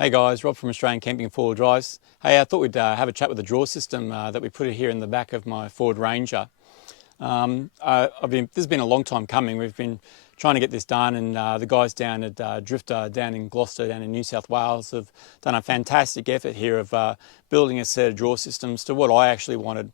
Hey guys, Rob from Australian Camping and Four-Wheel Drives. Hey, I thought we'd have a chat with the drawer system that we put here in the back of my Ford Ranger. This has been a long time coming. We've been trying to get this done, and the guys down at Drifta down in Gloucester, down in New South Wales, have done a fantastic effort here of building a set of drawer systems to what I actually wanted.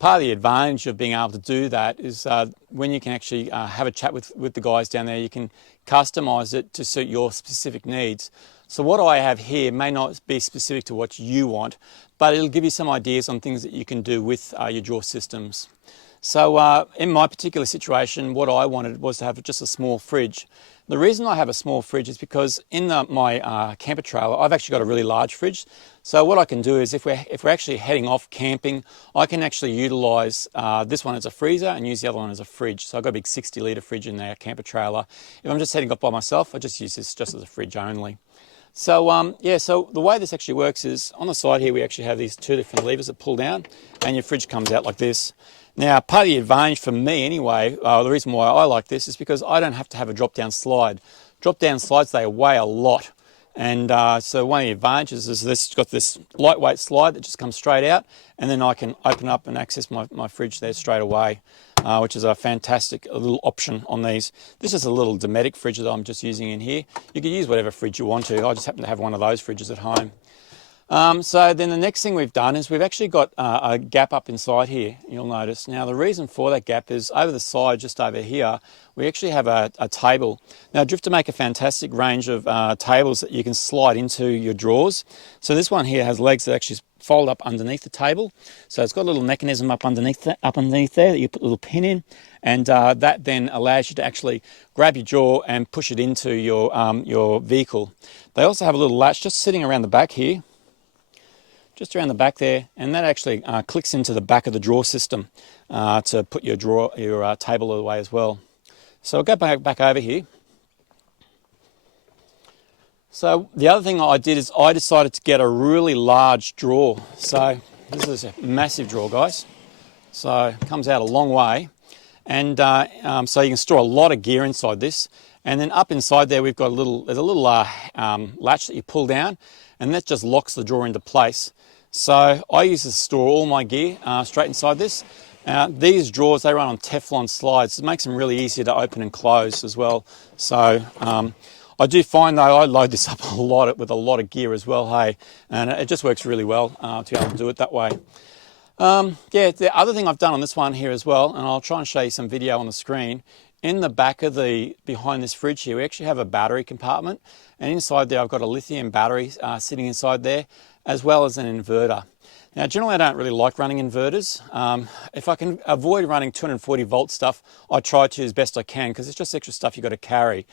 Part of the advantage of being able to do that is when you can actually have a chat with the guys down there, you can customise it to suit your specific needs. So what I have here may not be specific to what you want, but it'll give you some ideas on things that you can do with your drawer systems. So in my particular situation, what I wanted was to have just a small fridge. The reason I have a small fridge is because in my camper trailer, I've actually got a really large fridge. So what I can do is if we're actually heading off camping, I can actually utilise this one as a freezer and use the other one as a fridge. So I've got a big 60-litre fridge in the camper trailer. If I'm just heading off by myself, I just use this just as a fridge only. So so the way this actually works is on the side here we actually have these two different levers that pull down and your fridge comes out like this. Now part of the advantage for me anyway, the reason why I like this is because I don't have to have a drop down slide. Drop down slides, they weigh a lot, and so one of the advantages is this got this lightweight slide that just comes straight out, and then I can open up and access my fridge there straight away. Which is a fantastic little option on these. This is a little Dometic fridge that I'm just using in here. You can use whatever fridge you want to. I just happen to have one of those fridges at home. So then the next thing we've done is we've actually got a gap up inside here, you'll notice. Now the reason for that gap is over the side, just over here, we actually have a table. Now Drifta make a fantastic range of tables that you can slide into your drawers. So this one here has legs that actually fold up underneath the table. So it's got a little mechanism up underneath there that you put a little pin in, and that then allows you to actually grab your drawer and push it into your vehicle. They also have a little latch just sitting around the back here, just around the back there, and that actually clicks into the back of the drawer system to put your table away as well. So I'll go back over here. So the other thing I did is I decided to get a really large drawer. So this is a massive drawer, guys. So it comes out a long way, and so you can store a lot of gear inside this. And then up inside there, we've got there's a little latch that you pull down, and that just locks the drawer into place. So I use this to store all my gear straight inside this. These drawers, they run on Teflon slides. It makes them really easy to open and close as well. So I do find though, I load this up a lot with a lot of gear as well, hey, and it just works really well to be able to do it that way. The other thing I've done on this one here as well, and I'll try and show you some video on the screen, in the back of behind this fridge here, we actually have a battery compartment, and inside there I've got a lithium battery sitting inside there, as well as an inverter. Now generally I don't really like running inverters. If I can avoid running 240 volt stuff, I try to as best I can, because it's just extra stuff you've got to carry.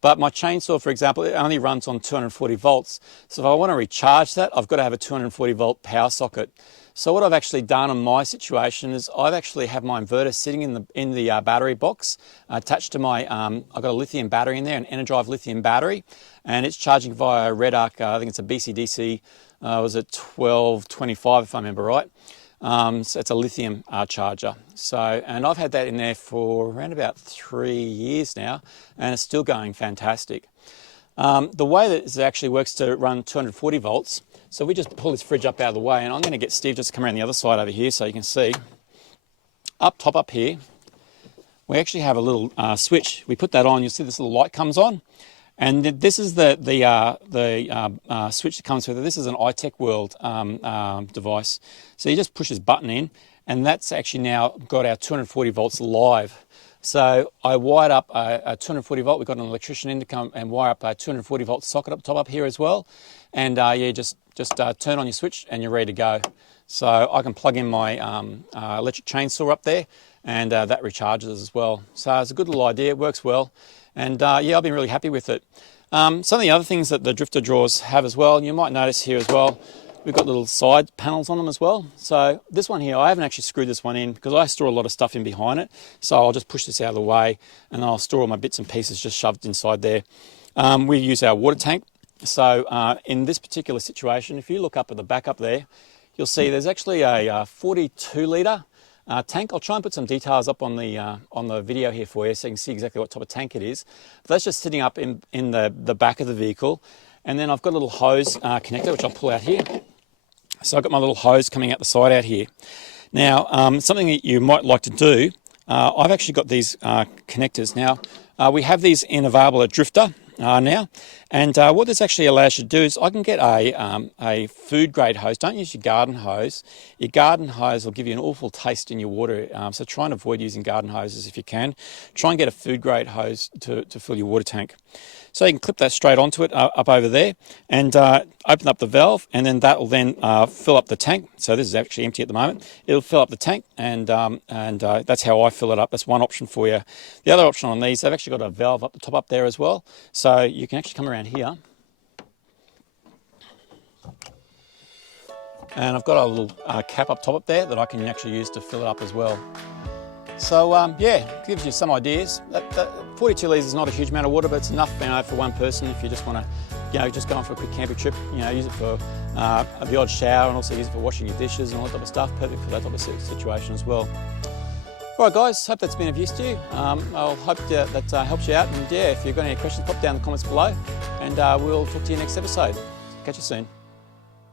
But my chainsaw, for example, it only runs on 240 volts. So if I want to recharge that, I've got to have a 240 volt power socket. So what I've actually done on my situation is I've actually have my inverter sitting in the battery box attached to my, I've got a lithium battery in there, an Energive lithium battery, and it's charging via Red Arc, I think it's a BCDC, was it 1225 if I remember right. So it's a lithium charger. So, and I've had that in there for around about 3 years now, and it's still going fantastic. The way that it actually works to run 240 volts, so we just pull this fridge up out of the way, and I'm going to get Steve just to come around the other side over here so you can see. Up top up here, we actually have a little switch. We put that on, you'll see this little light comes on. And this is the switch that comes with it. This is an iTech World device. So you just push this button in, and that's actually now got our 240 volts live. So I wired up a 240 volt. We've got an electrician in to come and wire up a 240 volt socket up top up here as well. And just turn on your switch and you're ready to go. So I can plug in my electric chainsaw up there, and that recharges as well. So it's a good little idea. It works well. And I've been really happy with it. Some of the other things that the Drifta drawers have as well, you might notice here as well, we've got little side panels on them as well. So this one here, I haven't actually screwed this one in because I store a lot of stuff in behind it. So I'll just push this out of the way, and I'll store all my bits and pieces just shoved inside there. We use our water tank. So in this particular situation, if you look up at the back up there, you'll see there's actually a 42 litre tank. I'll try and put some details up on the video here for you so you can see exactly what type of tank it is. But that's just sitting up in the back of the vehicle. And then I've got a little hose connector, which I'll pull out here. So I've got my little hose coming out the side out here. Now, something that you might like to do, I've actually got these connectors. Now, we have these available at Drifta now, and what this actually allows you to do is I can get a food grade hose. Don't use your garden hose. Your garden hose will give you an awful taste in your water, so try and avoid using garden hoses if you can. Try and get a food grade hose to fill your water tank. So you can clip that straight onto it up over there and open up the valve, and then that will then fill up the tank. So this is actually empty at the moment. It'll fill up the tank, and that's how I fill it up. That's one option for you. The other option on these, they've actually got a valve up the top up there as well. So you can actually come around here. And I've got a little cap up top up there that I can actually use to fill it up as well. So yeah, gives you some ideas. 42 litres is not a huge amount of water, but it's enough, for one person if you just want to, just go on for a quick camping trip. Use it for the odd shower, and also use it for washing your dishes and all that type of stuff. Perfect for that type of situation as well. All right, guys, hope that's been of use to you. I'll hope that helps you out. And yeah, if you've got any questions, pop down in the comments below, and we'll talk to you next episode. Catch you soon.